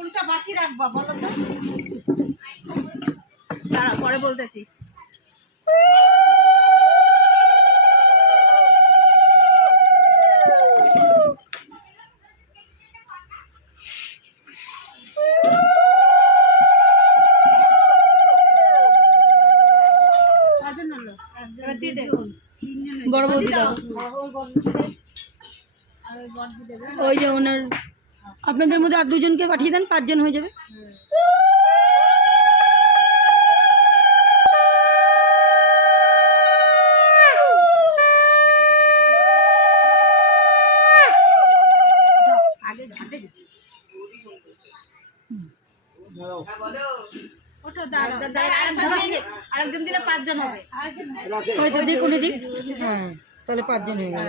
কোনটা বাকি রাখবা বলো তো? দাঁড়া পরে বলতেছি। বড় বৌদি দাও। ওই যে ওনার আপনাদের মধ্যে আর দুজনকে পাঠিয়ে দেন, 5 জন হয়ে যাবে। আরেকজন দিলে 5 জন হবে। হয়তো দিক উনি দিক, হ্যাঁ তাহলে 5 জন হয়ে গেল।